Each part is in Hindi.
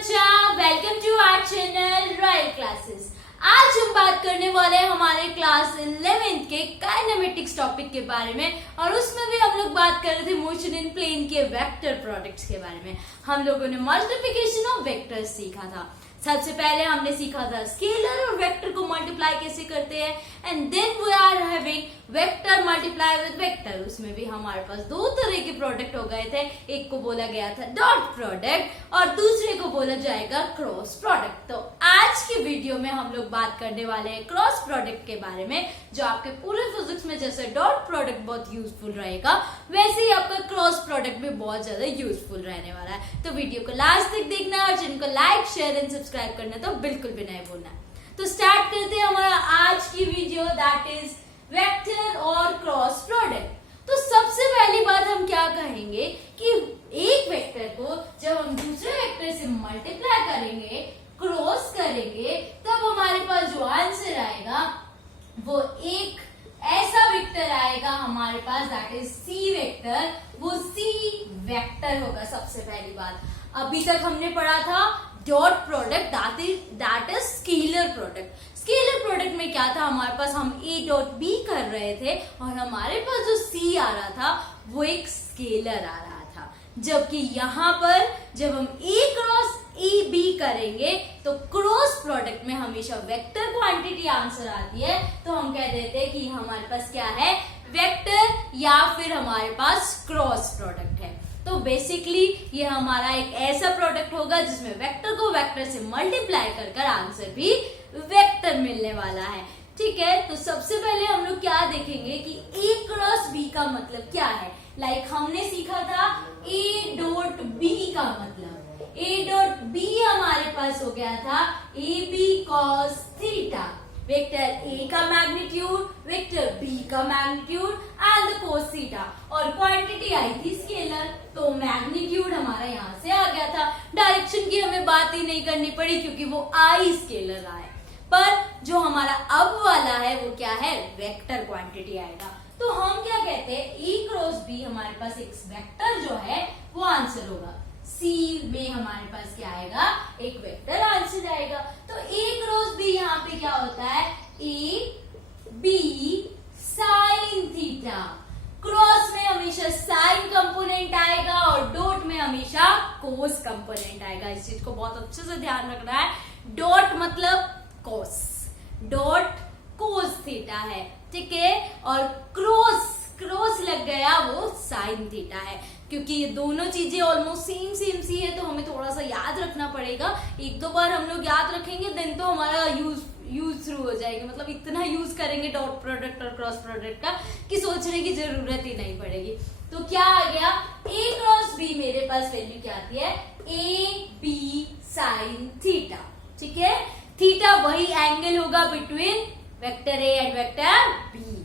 बच्चा, welcome to our channel royal classes. आज हम बात करने वाले हैं हमारे क्लास 11th के काइनेमेटिक्स टॉपिक के बारे में, और उसमें भी हम लोग बात कर रहे थे मोशन इन प्लेन के वेक्टर प्रोडक्ट्स के बारे में। हम लोगों ने मल्टीप्लिकेशन ऑफ वेक्टर्स सीखा था। सबसे पहले हमने सीखा था स्केलर और वेक्टर को मल्टीप्लाई कैसे करते हैं, and then we are having vector multiply with vector. उसमें भी हमारे पास दो तरह के प्रोडक्ट हो गए थे, एक को बोला गया था डॉट प्रोडक्ट और दूसरे को बोला जाएगा क्रॉस प्रोडक्ट। तो आज की वीडियो में हम लोग बात करने वाले हैं क्रॉस प्रोडक्ट के बारे में, जो आपके पूरे फिजिक्स में जैसे डॉट प्रोडक्ट बहुत यूजफुल रहेगा, वैसे ही आपका क्रॉस प्रोडक्ट भी बहुत ज्यादा यूजफुल रहने वाला है। तो वीडियो को लास्ट तक देखना और जिनको लाइक शेयर एंड सब्सक्राइब करना तो बिल्कुल भी नहीं भूलना। तो स्टार्ट करते हैं हमारा आज की वीडियो, दैट इज वेक्टर और क्रॉस प्रोडक्ट। तो सबसे पहली बात हम क्या कहेंगे कि एक वेक्टर को जब हम दूसरे वेक्टर से मल्टीप्लाई करेंगे, क्रॉस करेंगे, तब हमारे पास जो आंसर आएगा वो एक ऐसा वेक्टर आएगा हमारे पास, दैट इज सी वेक्टर। वो सी वेक्टर होगा। सबसे पहली बात, अभी तक हमने पढ़ा था dot product, that is scalar product. Scalar product में क्या था, हमारे पास हम ए डॉट बी कर रहे थे और हमारे पास जो सी आ रहा था वो एक स्केलर आ रहा था। जबकि यहाँ पर जब हम ए क्रॉस ए बी करेंगे तो क्रॉस प्रोडक्ट में हमेशा वेक्टर क्वांटिटी आंसर आती है, तो हम कह देते हैं कि हमारे पास क्या है, वेक्टर या फिर हमारे पास क्रॉस प्रोडक्ट है। तो बेसिकली ये हमारा एक ऐसा प्रोडक्ट होगा जिसमें वेक्टर को वेक्टर से मल्टीप्लाई कर आंसर भी वेक्टर मिलने वाला है। ठीक है, तो सबसे पहले हम लोग क्या देखेंगे कि ए क्रॉस बी का मतलब क्या है। लाइक हमने सीखा था ए डॉट बी का मतलब, ए डॉट बी हमारे पास हो गया था A B cos theta. Vector A का मैग्नीट्यूड, वेक्टर बी का magnitude and the cos theta, और क्वांटिटी आई थी स्केलर, तो मैग्नीट्यूड हमारा यहाँ से आ गया था। डायरेक्शन की हमें बात ही नहीं करनी पड़ी क्योंकि वो आई स्केलर आए। पर जो हमारा अब वाला है वो क्या है, वेक्टर क्वांटिटी आएगा। तो हम क्या कहते हैं, ए क्रॉस बी हमारे पास एक वेक्टर जो है वो आंसर होगा। सी में हमारे पास क्या आएगा, एक वेक्टर आंसर आएगा। तो ए क्रॉस बी यहाँ पे क्या होता है, A B sine theta. Cross में हमेशा साइन कंपोनेंट आएगा और डॉट में हमेशा कोस कंपोनेंट आएगा। इस चीज को बहुत अच्छे से ध्यान रखना है। डॉट मतलब कोस, डॉट कोस थीटा है, ठीक है, और क्रॉस लग गया वो साइन थीटा है। क्योंकि ये दोनों चीजें ऑलमोस्ट सेम सी है, तो हमें थोड़ा सा याद रखना पड़ेगा। एक दो बार हम लोग याद रखेंगे देन तो हमारा यूज शुरू हो जाएगी। मतलब इतना यूज करेंगे डॉट प्रोडक्ट और क्रॉस प्रोडक्ट का कि सोचने की जरूरत ही नहीं पड़ेगी। तो क्या आ गया, ए क्रॉस बी मेरे पास वैल्यू क्या आती है, ए बी साइन थीटा। ठीक है, थीटा वही एंगल होगा between vector A and vector B.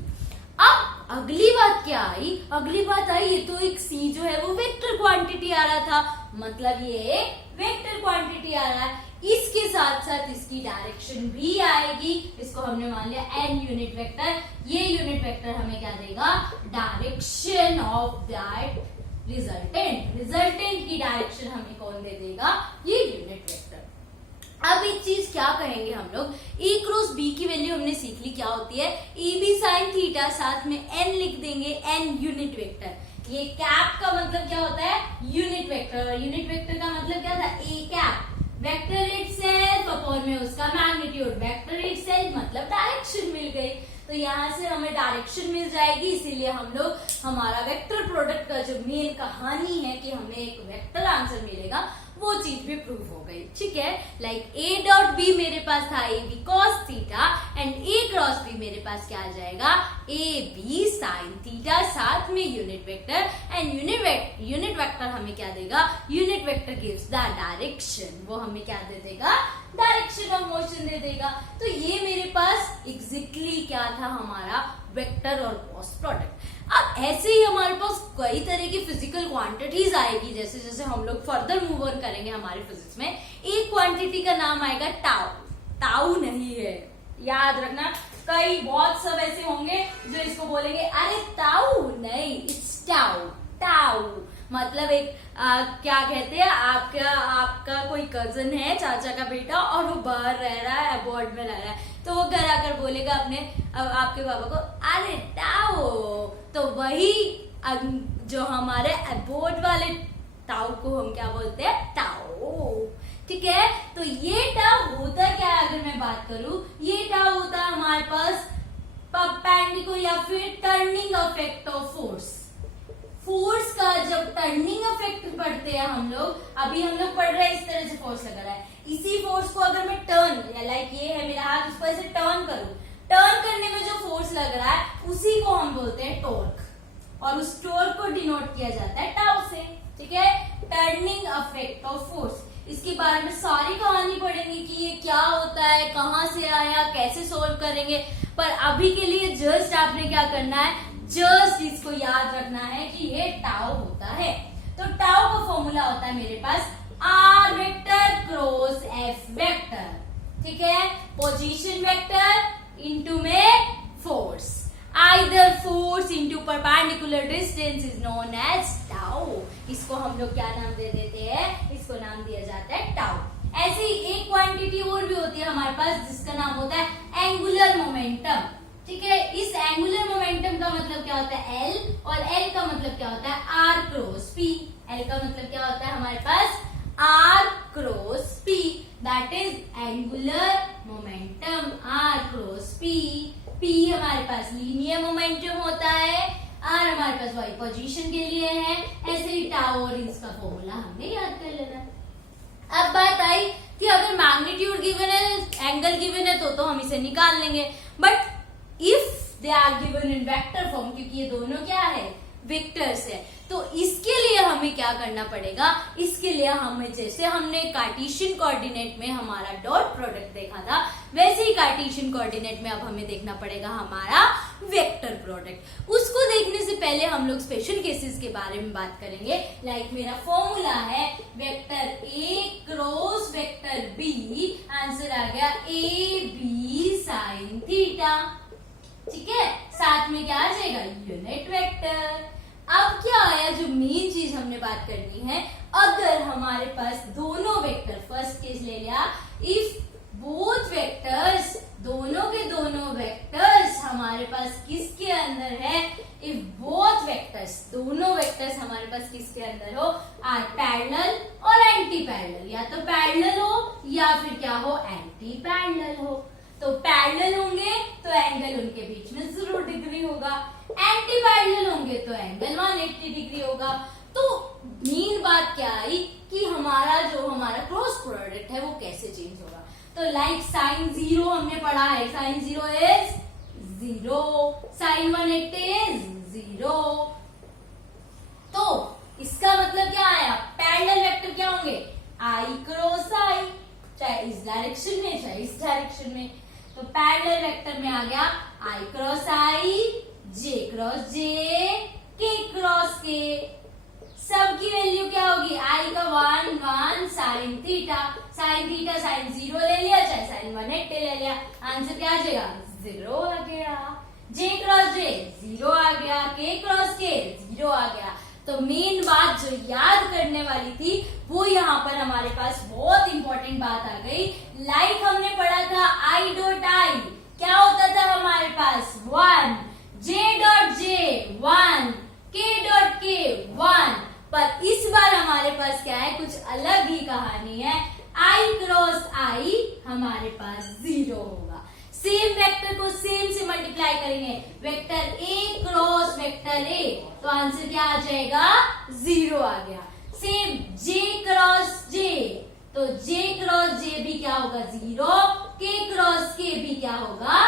अब अगली बात क्या आई, अगली बात आई ये तो एक सी जो है वो वेक्टर क्वांटिटी आ रहा था, मतलब ये वेक्टर क्वांटिटी आ रहा है। इसके साथ साथ इसकी डायरेक्शन भी आएगी। इसको हमने मान लिया एन यूनिट वेक्टर। ये यूनिट वेक्टर हमें क्या देगा, डायरेक्शन ऑफ दैट रिजल्टेंट की डायरेक्शन हमें कौन दे देगा, ये यूनिट वेक्टर। अब एक चीज क्या कहेंगे हम लोग, ए क्रॉस बी की वैल्यू हमने सीख ली क्या होती है, ए बी साइन थीटा, साथ में एन लिख देंगे, एन यूनिट वेक्टर। ये कैप का मतलब क्या होता है, यूनिट वेक्टर, और यूनिट वेक्टर का मतलब क्या था, A cap. Vector itself upon में उसका मैग्नीट्यूड, वेक्टर इटसेल्फ मतलब डायरेक्शन मिल गई। तो यहाँ से हमें डायरेक्शन मिल जाएगी, इसीलिए हम लोग हमारा वेक्टर प्रोडक्ट का जो मेन कहानी है कि हमें एक वेक्टर आंसर मिलेगा, वो चीज भी प्रूव हो गई। ठीक है, लाइक ए डॉट बी मेरे पास था A B cos theta, and A cross B मेरे पास क्या आ जाएगा, ए बी साइन थीटा, साथ में unit vector, and unit vector हमें क्या देगा, unit vector gives the direction, वो हमें क्या दे देगा, डायरेक्शन ऑफ मोशन दे देगा। तो ये मेरे पास एग्जैक्टली क्या था, हमारा वेक्टर और क्रॉस प्रोडक्ट। अब ऐसे ही हमारे पास कई तरह की फिजिकल क्वांटिटीज आएगी, जैसे जैसे हम लोग फर्दर मूव ऑन करेंगे हमारे फिजिक्स में। एक क्वांटिटी का नाम आएगा टाउ। टाउ नहीं है, याद रखना, कई बहुत सब ऐसे होंगे जो इसको बोलेंगे अरे टाउ नहीं, इट्स टाउ। टाउ मतलब एक क्या कहते हैं, आपका आप आपका कोई कजन है, चाचा का बेटा, और वो बाहर रह रहा है, अब्रॉड में रह रहा है, तो वो घर आकर बोलेगा अपने आपके पापा को, अरे टाओ, तो वही जो हमारे अब्रॉड वाले टाओ को हम क्या बोलते हैं, टाओ। ठीक है, तो ये टाओ होता क्या है, अगर मैं बात करूं, ये टाओ होता है हमारे पास परपेंडिकुलर या फिर turning effect of force. Force का जब टर्निंग इफेक्ट पढ़ते हैं हम लोग, अभी हम लोग पढ़ रहे हैं इस तरह से फोर्स लगा रहा है, इसी फोर्स को अगर मैं टर्न, लाइक ये है मेरा हाथ, उसको ऐसे टर्न करूं, टर्न करने में जो फोर्स लग रहा है उसी को हम बोलते हैं टॉर्क, और उस टॉर्क को डिनोट किया जाता है टाउ से। ठीक है, टर्निंग इफेक्ट ऑफ फोर्स, इसके बारे में सारी कहानी पढ़ेंगे कि ये क्या होता है, कहां से आया, कैसे सोल्व करेंगे, पर अभी के लिए जस्ट आपने क्या करना है, जस्ट इसको याद रखना है कि ये टाउ होता है। तो टाउ का फॉर्मूला होता है मेरे पास R vector cross F vector. ठीक है, पोजीशन वेक्टर इनटू में force, either force into perpendicular distance is known as tau. इसको हम लोग क्या नाम दे देते हैं, इसको नाम दिया जाता है टाउ। ऐसे ही एक क्वांटिटी और भी होती है हमारे पास जिसका नाम होता है एंगुलर मोमेंटम। ठीक है, इस एंगुलर मोमेंटम का मतलब क्या होता है एल, और एल का मतलब क्या होता है आर क्रॉस पी। एल का मतलब क्या होता है हमारे पास R cross P, that is angular momentum, R cross P. P हमारे पास लीनियर मोमेंटम होता है, आर हमारे पास वाई पोजीशन के लिए है। ऐसे ही टाउ और इसका फॉर्मूला हमने याद कर लेना। अब बात आई कि अगर मैग्नीट्यूड गिवन है, एंगल गिवन है, तो हम इसे निकाल लेंगे, but if they are given in vector form, क्योंकि ये दोनों क्या है, वेक्टर्स है, तो इसके लिए हमें क्या करना पड़ेगा, इसके लिए हमें, जैसे हमने कार्टेशियन कोऑर्डिनेट में हमारा डॉट प्रोडक्ट देखा था, वैसे ही कार्टेशियन कोऑर्डिनेट में अब हमें देखना पड़ेगा हमारा वेक्टर प्रोडक्ट। उसको देखने से पहले हम लोग स्पेशल केसेस के बारे में बात करेंगे। लाइक मेरा फॉर्मूला है vector A cross vector B, answer आ गया ए बी साइन थीटा। ठीक है, साथ में क्या आ जाएगा, यूनिट वेक्टर। अब क्या आया, जो मेन चीज हमने बात करनी है, अगर हमारे पास दोनों वेक्टर, फर्स्ट केस ले लिया, इफ बोथ वेक्टर्स, दोनों के दोनों वेक्टर्स हमारे पास किसके अंदर है, इफ बोथ वेक्टर्स, दोनों वेक्टर्स हमारे पास किसके अंदर हो, आर पैरेलल और एंटी पैरेलल, या तो पैरेलल हो या फिर क्या हो, एंटी पैरेलल हो। तो पैरेलल होंगे तो एंगल उनके बीच में 0 डिग्री होगा, एंटी पैरेलल होंगे तो एंगल 180 डिग्री होगा। तो मेन बात क्या आई कि हमारा क्रॉस प्रोडक्ट है वो कैसे चेंज होगा। तो लाइक साइन 0 हमने पढ़ा है, साइन 0 इज 0, साइन 180 इज 0। तो इसका मतलब क्या आया, पैरेलल वेक्टर क्या होंगे, आई क्रॉस आई, चाहे इस डायरेक्शन में चाहे इस डायरेक्शन में। तो पैरेलल वेक्टर में आ गया आई क्रॉस आई, जे क्रॉस जे, के क्रॉस के। सबकी वैल्यू क्या होगी, आई का 1 1 sine theta, sine theta sine 0 ले लिया, चाहे साइन 180 ले लिया, आंसर क्या आ जाएगा, 0 आ गया। जे क्रॉस जे 0 आ गया, के क्रॉस के 0 आ गया। तो मेन बात जो याद करने वाली थी वो यहाँ पर हमारे पास बहुत इंपॉर्टेंट बात आ गई। लाइक हमने पढ़ा था आई डॉट आई क्या होता था हमारे पास 1, जे डॉट जे 1, के डॉट के 1, पर इस बार हमारे पास क्या है, कुछ अलग ही कहानी है। आई क्रॉस आई हमारे पास 0 होगा। सेम वेक्टर को सेम से मल्टीप्लाई करेंगे, vector A cross vector A, तो आंसर क्या आ जाएगा, 0 आ गया। सेम जे क्रॉस जे, तो जे क्रॉस जे भी क्या होगा, 0, के क्रॉस के भी क्या होगा,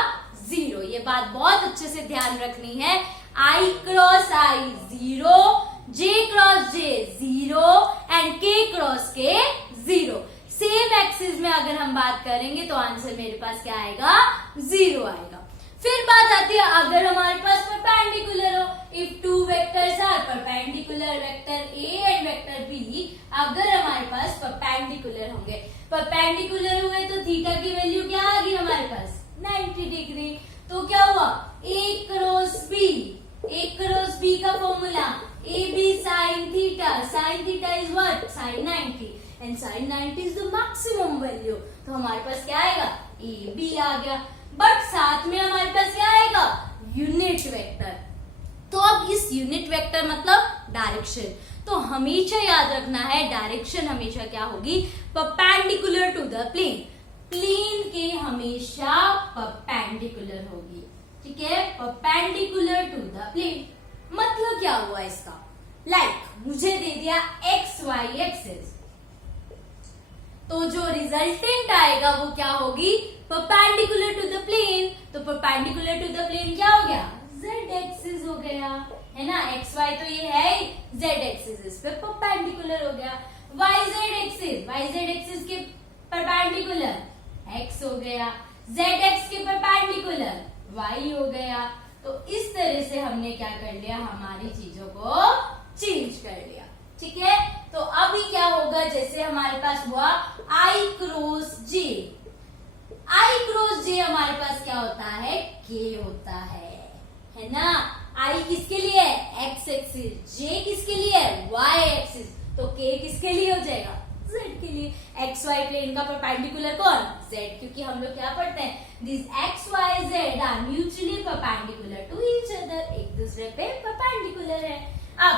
0। ये बात बहुत अच्छे से ध्यान रखनी है। I cross I 0, J cross J 0 and K cross K 0। Same axis में अगर हम बात करेंगे तो आंसर मेरे पास क्या आएगा, 0 आएगा। फिर बात आती है अगर हमारे पास परपेंडिकुलर हो, if two vectors are perpendicular, vector A and vector B अगर हमारे पास परपेंडिकुलर होंगे, परपेंडिकुलर हुए तो थीटा की वैल्यू क्या आ गई हमारे पास, 90 डिग्री। तो क्या हुआ, A cross B, A cross B का formula A B sine theta is what, sine 90। And sine 90 is the maximum value. तो हमारे पास क्या आएगा, ए बी आ गया। बट साथ में हमारे पास क्या आएगा, यूनिट वेक्टर। तो अब इस यूनिट वेक्टर मतलब डायरेक्शन, तो हमेशा याद रखना है डायरेक्शन हमेशा क्या होगी, perpendicular to the plane. Plane के हमेशा परपेंडिकुलर होगी, ठीक है, परपेंडिकुलर टू द प्लेन। मतलब क्या हुआ इसका, मुझे दे दिया एक्स वाई एक्सिस, तो जो रिजल्टेंट आएगा वो क्या होगी, परपेंडिकुलर टू द प्लेन। तो परपेंडिकुलर टू द प्लेन क्या हो गया, जेड एक्सिस हो गया, है ना। एक्स वाई तो ये है जेड एक्सिस, इस पे परपेंडिकुलर हो गया। वाई जेड एक्सिस के परपेंडिकुलर एक्स हो गया, जेड एक्स के परपेंडिकुलर वाई हो गया। तो इस तरह से हमने क्या कर लिया, हमारी चीजों को चेंज कर लिया, ठीक है। तो अभी क्या होगा, जैसे हमारे पास हुआ आई क्रॉस जे, आई क्रॉस जे हमारे पास क्या होता है, के होता है ना। आई किसके लिए है, एक्स एक्सिस, जे किसके लिए है, वाई एक्सिस, तो के किसके लिए हो जाएगा, जेड के लिए। एक्स वाई प्लेन का परपेंडिकुलर कौन, जेड, क्योंकि हम लोग क्या पढ़ते हैं, this X Y Z are mutually perpendicular to each other, एक दूसरे पे परपेंडिकुलर है। अब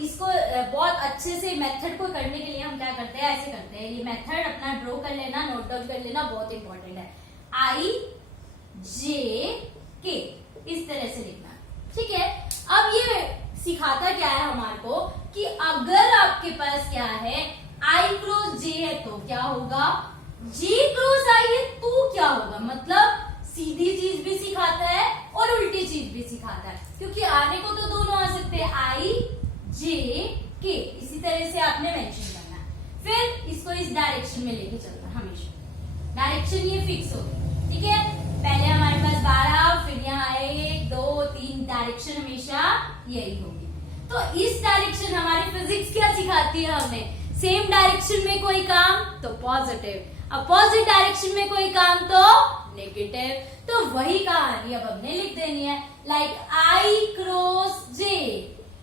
इसको बहुत अच्छे से मेथड को करने के लिए हम क्या करते हैं, ऐसे करते हैं, ये मेथड अपना ड्रॉ कर लेना, नोट डाउन कर लेना, बहुत इंपॉर्टेंट है। आई जे के इस तरह से लिखना, ठीक है। अब ये सिखाता क्या है हमारे को कि अगर आपके पास क्या है, आई क्रॉस जे है तो क्या होगा, जे क्रॉस आई है तो क्या होगा। मतलब सीधी चीज भी सिखाता है और उल्टी चीज भी सिखाता है, क्योंकि आने को तो दोनों आ सकते हैं, आई जे के, इसी तरह से आपने मेंशन करना है। फिर इसको इस डायरेक्शन में लेके चलना, हमेशा डायरेक्शन ये फिक्स होगी, ठीक है। पहले हमारे पास 12, फिर यहाँ 1 2 3, डायरेक्शन हमेशा यही होगी। तो इस डायरेक्शन हमारी फिजिक्स क्या सिखाती है हमें, सेम डायरेक्शन में कोई काम तो पॉजिटिव, अपोजिट डायरेक्शन में कोई काम तो नेगेटिव। तो वही कहानी अब हमने लिख देनी है, लाइक आई क्रॉस जे,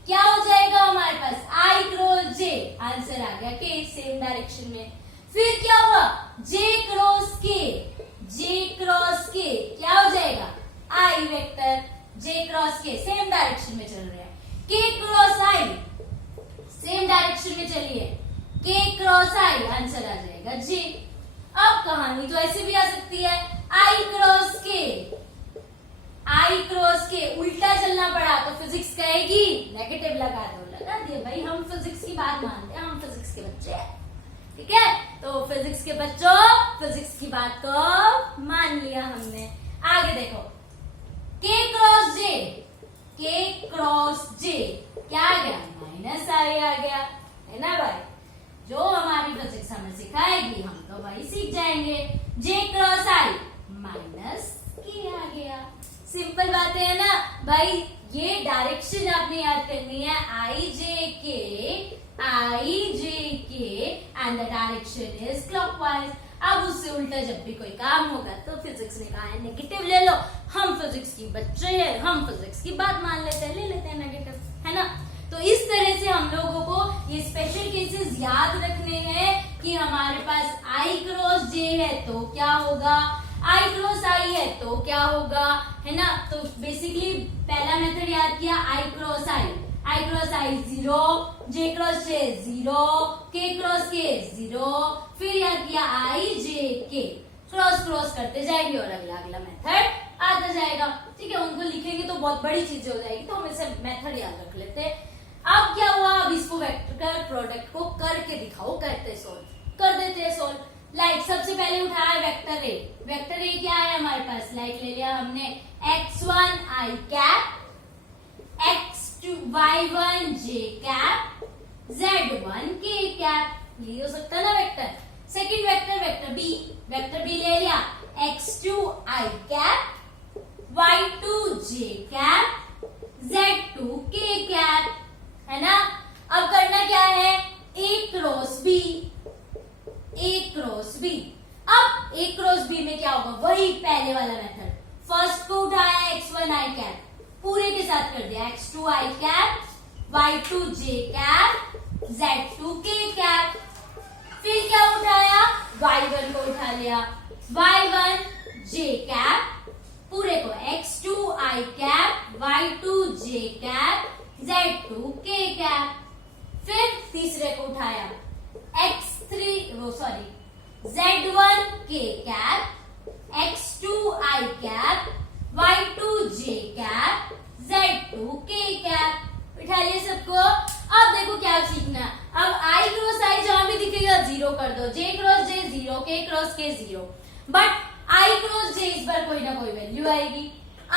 क्या हो जाएगा हमारे पास, आई क्रॉस जे, आंसर आ गया के, सेम डायरेक्शन में। फिर क्या हुआ, जे क्रॉस के, जे क्रॉस के क्या हो जाएगा, आई वेक्टर, जे क्रॉस के सेम डायरेक्शन में चल रहे हैं। के क्रॉस आई सेम डायरेक्शन में चलिए, के क्रॉस आई, आंसर आ जाएगा जे। अब कहानी तो ऐसे भी आ सकती है, आई क्रॉस के, आई क्रॉस के उल्टा चलना पड़ा तो फिजिक्स कहेगी नेगेटिव लगा दो, लगा दिए भाई, हम फिजिक्स की बात मानते हैं, हम फिजिक्स के बच्चे हैं, ठीक है। तो फिजिक्स के बच्चों फिजिक्स की बात को मान लिया हमने। आगे देखो, के क्रॉस जे, के क्रॉस जे क्या आ गया, माइनस आई आ गया, है ना भाई। जो हमारी फिजिक्स हमें सिखाएगी हम तो भाई सीख जाएंगे। जे क्रॉस आई माइनस के आ गया, सिंपल बात है ना भाई। ये डायरेक्शन आपने याद करनी है, आई जे के and the direction is clockwise. अब उससे उल्टा जब भी कोई काम होगा तो फिजिक्स ने कहा है नेगेटिव ले लो, हम फिजिक्स की बच्चे हैं, हम फिजिक्स की बात मान लेते हैं, ले लेते हैं नेगेटिव, है ना। तो इस तरह से हम लोगों को ये स्पेशल केसेस याद रखने हैं कि हमारे पास आई क्रॉस जे है तो क्या होगा, आई क्रॉस आई है तो क्या होगा, है ना। तो बेसिकली पहला मेथड याद किया, आई cross I 0, J cross J 0, के क्रॉस के 0, फिर याद किया आई जे के, क्रॉस करते जाएंगे और अगला मेथड आता जाएगा, ठीक है। उनको लिखेंगे तो बहुत बड़ी चीजें हो जाएगी, तो हम इसे मेथड याद रख लेते हैं। अब क्या हुआ, अब इसको वेक्टर प्रोडक्ट को करके दिखाओ, करते सोल्व कर देते हैं सोल्व। लाइक सबसे पहले उठाया वेक्टर ए, वेक्टर ए क्या है हमारे पास, लाइक ले लिया हमने x1 i cap, x2 y1 j cap, z1 k cap, ये हो सकता है ना vector. Second vector vector B ले लिया x2 i cap, y2 j cap, z2 k cap, है ना। अब करना क्या है, a क्रॉस b, अब a क्रॉस b में क्या होगा, वही पहले वाला मेथड, फर्स्ट को उठाया x1 i कैप, पूरे के साथ कर दिया x2 i cap, y2 j cap, z2 k cap, y1 को उठा लिया, y1 j कैप पूरे को, x2 i cap, y2 j cap, z2 k cap. फिर तीसरे को उठाया, z1 k cap, x2 i cap, y2 j cap, z2 k cap. उठा लिया सबको। अब देखो क्या सीखना है, अब i क्रॉस i जहां भी दिखेगा जीरो कर दो, j cross j zero, k cross k zero, but i cross j इस बार कोई ना कोई वैल्यू आएगी,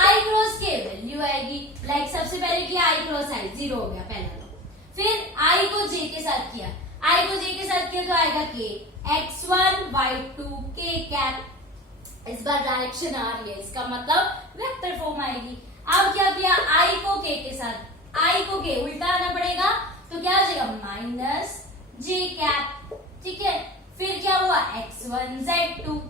i क्रॉस k वैल्यू आएगी। लाइक सबसे पहले किया i क्रॉस i, जीरो हो गया पहला तो। फिर i को j के साथ किया, i को j के साथ किया तो आएगा k, x1 y2 k cap. इस बार डायरेक्शन आ रही है, इसका मतलब वेक्टर फॉर्म आएगी। अब क्या किया, i को k के साथ, i को k उल्टा आना पड़ेगा तो क्या हो जाएगा, माइनस j कैप। ठीक है, फिर क्या हुआ, x1 z2,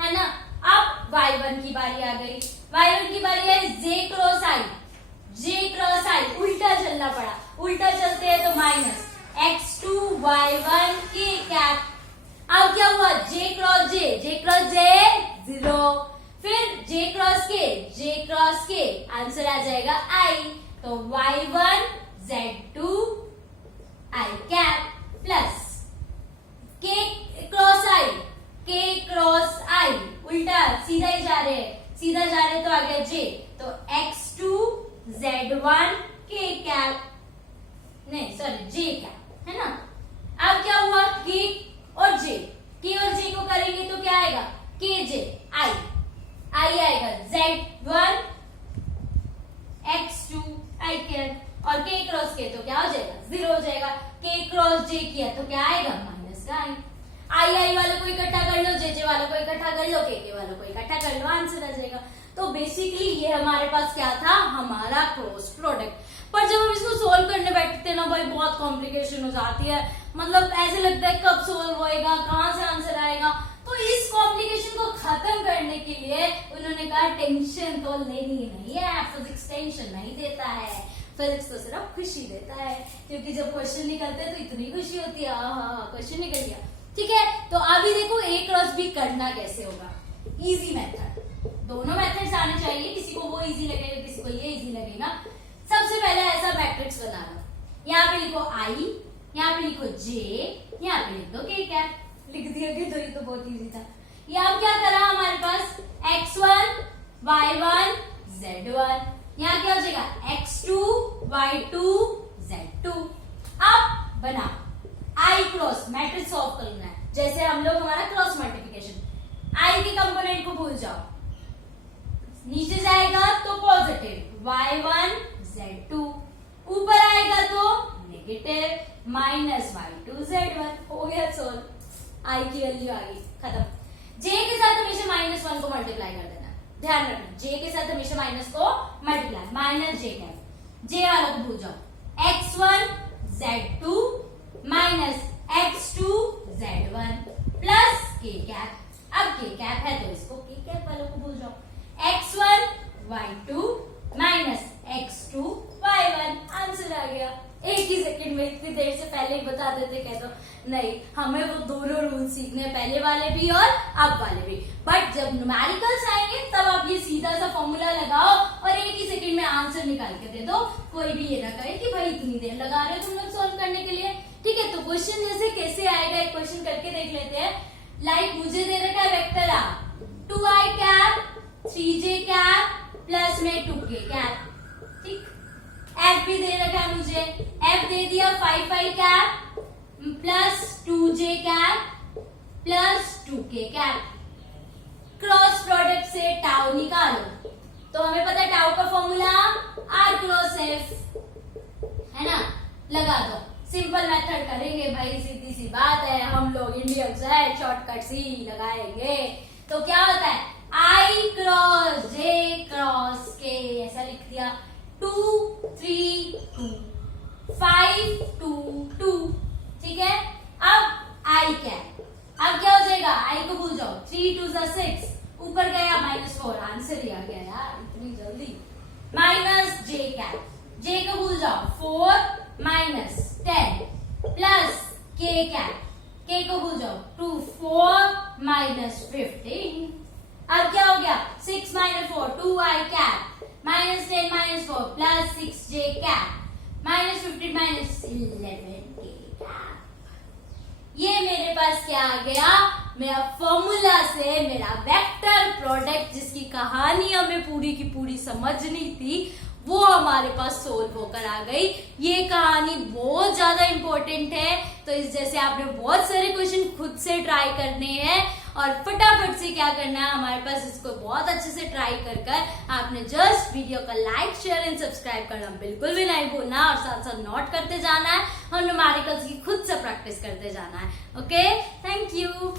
है ना। अब y1 की बारी आ गई, y1 की बारी आई, j क्रॉस i उल्टा चलना पड़ा, उल्टा चलते हैं तो minus x2 y1 k cap. अब क्या हुआ, j क्रॉस j जीरो, फिर j क्रॉस k, आंसर आ जाएगा i, तो y1 z2 i cap plus k cross i उल्टा, सीधा ही जा रहे हैं, सीधा जा रहे तो आ गया j, तो x2 z1 k कैप, नहीं सॉरी j कैप, है ना। अब क्या हुआ, k और j को करेंगे तो क्या आएगा, kj i आएगा, z1 x2 i कैप, और k क्रॉस k तो क्या हो जाएगा, जीरो हो जाएगा। k क्रॉस j किया तो क्या आएगा, माइनस का i वालों को इकट्ठा कर लो, j वालों को इकट्ठा कर लो, k वालों को इकट्ठा कर लो, आंसर आ जाएगा। तो बेसिकली ये हमारे पास क्या था, हमारा क्रॉस प्रोडक्ट। पर जब हम इसको सोल्व करने बैठते हैं ना भाई, बहुत कॉम्प्लिकेशन हो जाती है, मतलब ऐसे लगता है कब सोल्व होएगा, कहाँ से आंसर आएगा। तो इस कॉम्प्लिकेशन को खत्म करने के लिए उन्होंने कहा टेंशन तो लेनी नहीं है, फिजिक्स टेंशन नहीं देता है, फिजिक्स तो सिर्फ खुशी देता है, क्योंकि जब क्वेश्चन निकलते हैं तो इतनी खुशी होती है, क्वेश्चन निकल गया। ठीक है, तो अभी देखो a क्रॉस b करना कैसे होगा, इजी मेथड, दोनों मेथड्स आने चाहिए, किसी को वो इजी लगेगा, किसी को ये इजी लगेगा। सबसे पहले ऐसा मैट्रिक्स बना लो, यहाँ पे लिखो i, यहाँ पे लिखो j, यहाँ पे लिख दो k कैप, लिख दिया कि तो ये तो बहुत इजी था। यहाँ क्या करा हमारे पास, x1 y1 z1, यहाँ क्या हो जाएगा, x2 y2 z2। अब बना i क्रॉस, मैट्रिक्स सॉल्व करना है, जैसे हम लोग हमारा क्रॉस मल्टीप्लिकेशन, i के कंपोनेंट को भूल जाओ, नीचे जाएगा तो पॉजिटिव y1 z2, ऊपर आएगा तो नेगेटिव माइनस y2 z1, हो गया सोल्व, i की वैल्यू आ गई, खत्म। j के साथ हमेशा -1 को मल्टीप्लाई कर देना, ध्यान रखना, j के साथ हमेशा माइनस को multiply, minus j cap, j वालों को भूल जाओ, x1 z2 minus x2 z1 plus k cap. अब k कैप है तो इसको k कैप वालों को भूल जाओ, x1 y2 minus x2 y1, answer आ गया। एक ही सेकंड में, इतनी देर से पहले ही बता देते, कहते नहीं हमें वो दोनों रूल सीखने, पहले वाले भी और अब वाले भी, बट जब न्यूमेरिकल्स आएंगे तब आप ये सीधा सा फॉर्मूला लगाओ और एक ही सेकंड में आंसर निकाल के दे दो। कोई भी ये ना कहे कि भाई इतनी देर लगा रहे हो तुम लोग सॉल्व करने के लिए। ठीक है, तो क्वेश्चन जैसे कैसे आएगा, एक क्वेश्चन करके देख लेते हैं। लाइक मुझे दे रखा है वेक्टर आ 2i cap 3j cap plus में 2k कैप, ठीक। f भी दे रखा है मुझे, f दे दिया 5i cap plus 2j cap plus 2k cap. Cross product से टाउ निकालो, तो हमें पता है टाउ का फॉर्मूला r क्रॉस f, है ना, लगा दो। सिंपल मेथड करेंगे भाई, सीधी सी बात है, हम लोग इंडियंस है, शॉर्टकट ही लगाएंगे। तो क्या होता है, i cross j cross k, ऐसा लिख दिया, 2 3 2 5 2 2, ठीक है। अब i कैप, अब क्या हो जाएगा, i को भूल जाओ, 3 2 6, ऊपर गया -4, आंसर ही आ गया यार इतनी जल्दी। माइनस j कैप, j को भूल जाओ, 4 -10 प्लस k कैप, के को भूल जाओ, 2 4 माइनस 15। अब क्या हो गया, 6 minus 4 2i cap, minus 10 minus 4 plus 6j cap, minus 15 minus 11k cap. ये मेरे पास क्या आ गया, मेरा फॉर्मूला से मेरा वेक्टर प्रोडक्ट, जिसकी कहानी हमें पूरी की पूरी समझनी थी, वो हमारे पास सोल्व होकर आ गई। ये कहानी बहुत ज्यादा इंपॉर्टेंट है, तो इस जैसे आपने बहुत सारे क्वेश्चन खुद से ट्राई करने हैं और फटाफट से क्या करना है, हमारे पास इसको बहुत अच्छे से ट्राई कर आपने जस्ट वीडियो का लाइक शेयर एंड सब्सक्राइब करना बिल्कुल भी नहीं भूलना, और साथ साथ नोट करते जाना है और न्यूमेरिकल्स की खुद से प्रैक्टिस करते जाना है। Okay, thank you.